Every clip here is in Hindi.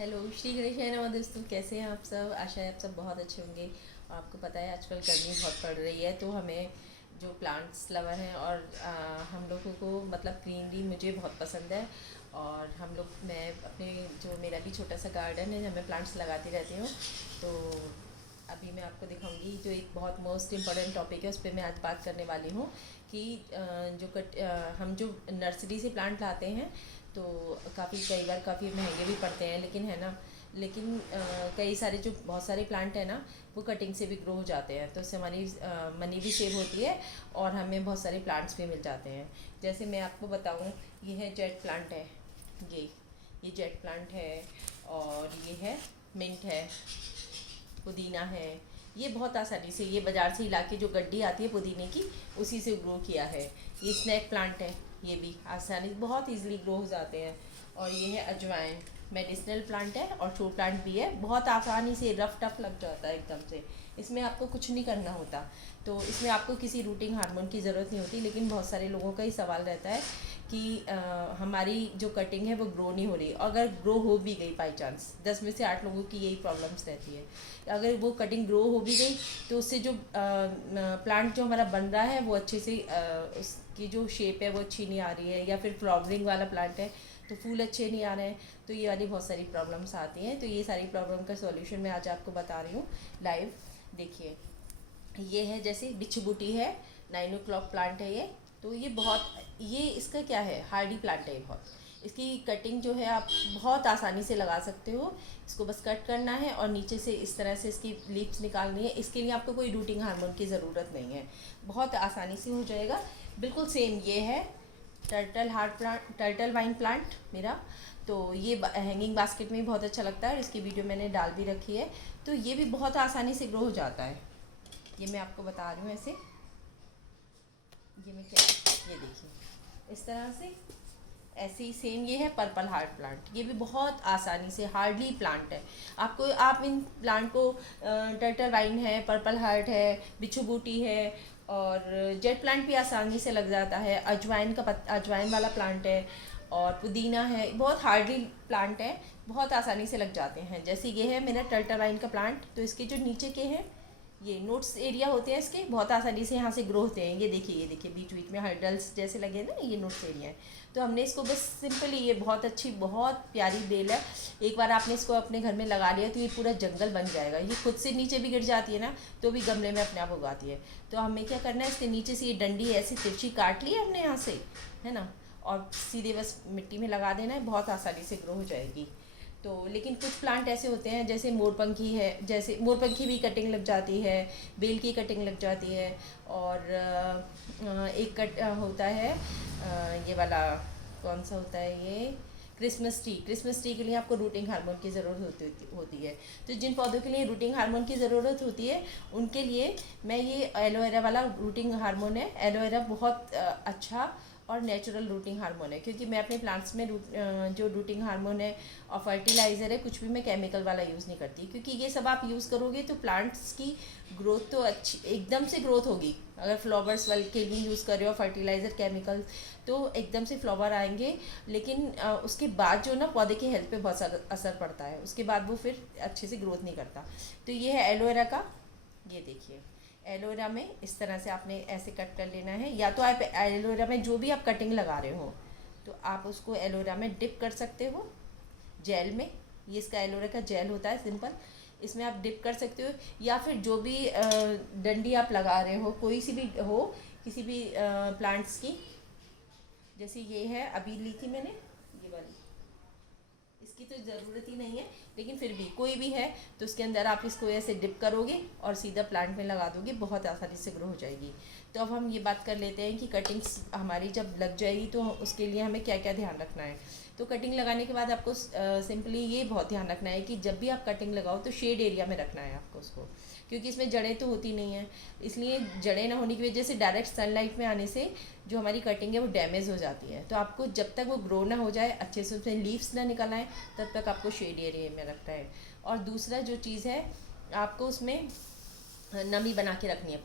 हेलो श्री गणेश नमः दोस्तों, कैसे हैं आप सब। आशा है आप सब बहुत अच्छे होंगे। और आपको पता है आजकल गर्मी बहुत पड़ रही है, तो हमें जो प्लांट्स लवर हैं और हम लोगों को मतलब ग्रीनरी मुझे बहुत पसंद है। और मैं अपने जो मेरा भी छोटा सा गार्डन है, जहाँ मैं प्लांट्स लगाती रहती हूँ। तो अभी मैं आपको दिखाऊंगी जो एक बहुत मोस्ट इम्पॉर्टेंट टॉपिक है, उस पर मैं आज बात करने वाली हूँ कि हम जो नर्सरी से प्लांट लाते हैं तो कई बार काफ़ी महंगे भी पड़ते हैं, लेकिन है ना। लेकिन कई सारे जो बहुत सारे प्लांट हैं ना, वो कटिंग से भी ग्रो हो जाते हैं, तो उससे हमारी मनी भी सेव होती है और हमें बहुत सारे प्लांट्स भी मिल जाते हैं। जैसे मैं आपको बताऊं, ये है जेट प्लांट है। ये जेट प्लांट है। और ये है मिंट है, पुदीना है। ये बहुत आसानी से, ये बाज़ार से ही लाके जो गड्डी आती है पुदीने की, उसी से ग्रो किया है। ये स्नैक प्लांट है, ये भी आसानी बहुत इजीली ग्रो हो जाते हैं। और ये है अजवाइन, मेडिसिनल प्लांट है और शो प्लांट भी है। बहुत आसानी से रफ टफ लग जाता है एकदम से। इसमें आपको कुछ नहीं करना होता, तो इसमें आपको किसी रूटिंग हार्मोन की ज़रूरत नहीं होती। लेकिन बहुत सारे लोगों का ही सवाल रहता है कि हमारी जो कटिंग है वो ग्रो नहीं हो रही। अगर ग्रो हो भी गई बाई चांस, 10 में से 8 लोगों की यही प्रॉब्लम्स रहती है। अगर वो कटिंग ग्रो हो भी गई तो उससे जो प्लांट जो हमारा बन रहा है वो अच्छे से उसकी जो शेप है वो अच्छी नहीं आ रही है, या फिर फ्लावरिंग वाला प्लांट है तो फूल अच्छे नहीं आ रहे हैं। तो ये वाली बहुत सारी प्रॉब्लम्स आती हैं। तो ये सारी प्रॉब्लम का सॉल्यूशन मैं आज आपको बता रही हूँ लाइव। देखिए, ये है जैसे बिच्छू बूटी है, 9 o'clock प्लांट है ये। तो ये इसका क्या है, हार्डी प्लांट है ये बहुत। इसकी कटिंग जो है आप बहुत आसानी से लगा सकते हो। इसको बस कट करना है और नीचे से इस तरह से इसकी लीव्स निकालनी है। इसके लिए आपको कोई रूटिंग हार्मोन की ज़रूरत नहीं है, बहुत आसानी से हो जाएगा। बिल्कुल सेम ये है टर्टल वाइन प्लांट मेरा। तो ये हैंगिंग बास्केट में भी बहुत अच्छा लगता है, और इसकी वीडियो मैंने डाल भी रखी है। तो ये भी बहुत आसानी से ग्रो हो जाता है। ये मैं आपको बता रही हूँ ऐसे। ये मैं क्या, ये देखिए इस तरह से। ऐसे ही सेम ये है पर्पल हार्ट प्लांट। ये भी बहुत आसानी से हार्डली प्लांट है। आप इन प्लांट को टर्टल वाइन है, पर्पल हार्ट है, बिच्छू बूटी है, और जेट प्लांट भी आसानी से लग जाता है। अजवाइन वाला प्लांट है, और पुदीना है। बहुत हार्डली प्लांट है, बहुत आसानी से लग जाते हैं। जैसे ये है मेरा टर्टल वाइन का प्लांट, तो इसके जो नीचे के हैं ये नोट्स एरिया होते हैं इसके, बहुत आसानी से यहाँ से ग्रो होते हैं। ये देखिए बीच बीच में हर्डल्स जैसे लगे ना, ये नोट्स एरिया है। तो हमने इसको बस सिंपली, ये बहुत अच्छी बहुत प्यारी बेल है। एक बार आपने इसको अपने घर में लगा लिया तो ये पूरा जंगल बन जाएगा। ये खुद से नीचे भी गिर जाती है ना, तो भी गमले में अपने आप उगाती है। तो हमें क्या करना है, इसके नीचे से ये डंडी ऐसे तिरछी काट ली है हमने यहाँ से, है ना, और सीधे बस मिट्टी में लगा देना है, बहुत आसानी से ग्रो हो जाएगी। तो लेकिन कुछ प्लांट ऐसे होते हैं, जैसे मोरपंखी है, जैसे मोरपंखी भी कटिंग लग जाती है, बेल की कटिंग लग जाती है। और एक होता है ये वाला, कौन सा होता है ये, क्रिसमस ट्री के लिए आपको रूटिंग हार्मोन की ज़रूरत होती है। तो जिन पौधों के लिए रूटिंग हार्मोन की ज़रूरत होती है, उनके लिए मैं ये एलोवेरा वाला रूटिंग हार्मोन है। एलोवेरा बहुत अच्छा और नेचुरल रूटिंग हार्मोन है, क्योंकि मैं अपने प्लांट्स में जो रूटिंग हार्मोन है और फर्टिलाइज़र है, कुछ भी मैं केमिकल वाला यूज़ नहीं करती। क्योंकि ये सब आप यूज़ करोगे तो प्लांट्स की ग्रोथ तो अच्छी एकदम से ग्रोथ होगी। अगर फ्लावर्स वाले के लिए यूज़ कर रहे हो फर्टिलाइज़र केमिकल, तो एकदम से फ्लावर आएंगे। लेकिन उसके बाद जो ना पौधे की हेल्थ पे बहुत सारा असर पड़ता है, उसके बाद वो फिर अच्छे से ग्रोथ नहीं करता। तो ये है एलोवेरा का। ये देखिए, एलोवेरा में इस तरह से आपने ऐसे कट कर लेना है। या तो आप एलोवेरा में जो भी आप कटिंग लगा रहे हो, तो आप उसको एलोवेरा में डिप कर सकते हो जेल में। ये इसका एलोवेरा का जेल होता है सिंपल, इसमें आप डिप कर सकते हो। या फिर जो भी डंडी आप लगा रहे हो, कोई सी भी हो, किसी भी प्लांट्स की, जैसे ये है अभी ली थी मैंने ये वाली, इसकी तो ज़रूरत ही नहीं है, लेकिन फिर भी कोई भी है तो उसके अंदर आप इसको ऐसे डिप करोगे और सीधा प्लांट में लगा दोगे, बहुत आसानी से ग्रो हो जाएगी। तो अब हम ये बात कर लेते हैं कि कटिंग्स हमारी जब लग जाएगी तो उसके लिए हमें क्या क्या ध्यान रखना है। तो कटिंग लगाने के बाद आपको सिंपली ये बहुत ध्यान रखना है कि जब भी आप कटिंग लगाओ तो शेड एरिया में रखना है आपको उसको, क्योंकि इसमें जड़ें तो होती नहीं हैं। इसलिए जड़ें ना होने की वजह से डायरेक्ट सनलाइट में आने से जो हमारी कटिंग है वो डैमेज हो जाती है। तो आपको जब तक वो ग्रो ना हो जाए, अच्छे से उसमें लीव्स ना निकल आए, तब तक आपको शेड एरिया में रखना है। और दूसरा जो चीज़ है, आपको उसमें नमी बना के रखनी है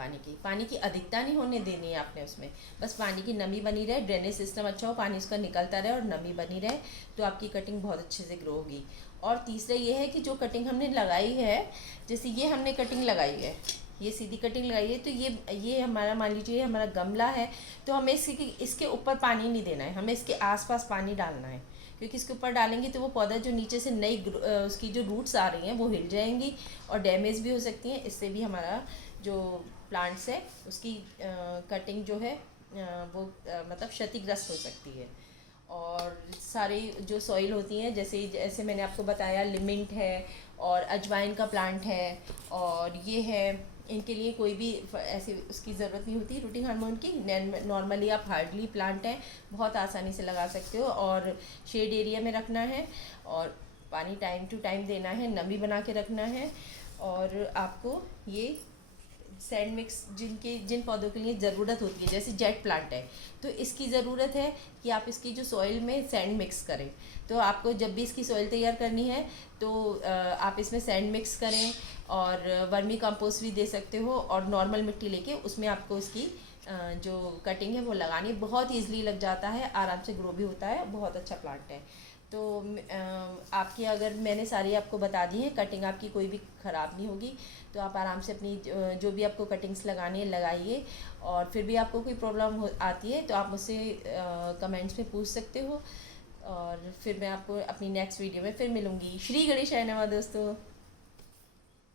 पानी की अधिकता नहीं होने देनी है आपने उसमें, बस पानी की नमी बनी रहे, ड्रेनेज सिस्टम अच्छा हो, पानी उसका निकलता रहे और नमी बनी रहे, तो आपकी कटिंग बहुत अच्छे से ग्रो होगी। और तीसरा ये है कि जो कटिंग हमने लगाई है, जैसे ये हमने कटिंग लगाई है, ये सीधी कटिंग लगाई है, तो ये हमारा मान लीजिए हमारा गमला है, तो हमें इसके ऊपर पानी नहीं देना है, हमें इसके आसपास पानी डालना है, क्योंकि इसके ऊपर डालेंगे तो वो पौधा जो नीचे से नई उसकी जो रूट्स आ रही हैं वो हिल जाएंगी और डैमेज भी हो सकती हैं। इससे भी हमारा जो प्लांट्स है उसकी कटिंग जो है वो मतलब क्षतिग्रस्त हो सकती है। और सारी जो सॉइल होती हैं, जैसे जैसे मैंने आपको बताया लिमिंट है और अजवाइन का प्लांट है और ये है, इनके लिए कोई भी ऐसी उसकी ज़रूरत नहीं होती रूटिंग हार्मोन की। नॉर्मली आप हार्डली प्लांट हैं, बहुत आसानी से लगा सकते हो और शेड एरिया में रखना है और पानी टाइम टू टाइम देना है, नमी बना के रखना है। और आपको ये सैंड मिक्स जिन पौधों के लिए ज़रूरत होती है, जैसे जेट प्लांट है तो इसकी ज़रूरत है कि आप इसकी जो सॉइल में सैंड मिक्स करें। तो आपको जब भी इसकी सॉइल तैयार करनी है तो आप इसमें सैंड मिक्स करें और वर्मी कंपोस्ट भी दे सकते हो और नॉर्मल मिट्टी लेके उसमें आपको इसकी जो कटिंग है वो लगानी है। बहुत ईजिली लग जाता है, आराम से ग्रो भी होता है, बहुत अच्छा प्लांट है। तो आपकी अगर मैंने सारी आपको बता दी है, कटिंग आपकी कोई भी ख़राब नहीं होगी, तो आप आराम से अपनी जो भी आपको कटिंग्स लगानी है लगाइए। और फिर भी आपको कोई प्रॉब्लम आती है तो आप मुझसे कमेंट्स में पूछ सकते हो और फिर मैं आपको अपनी नेक्स्ट वीडियो में फिर मिलूँगी। श्री गणेशाय नमः दोस्तों।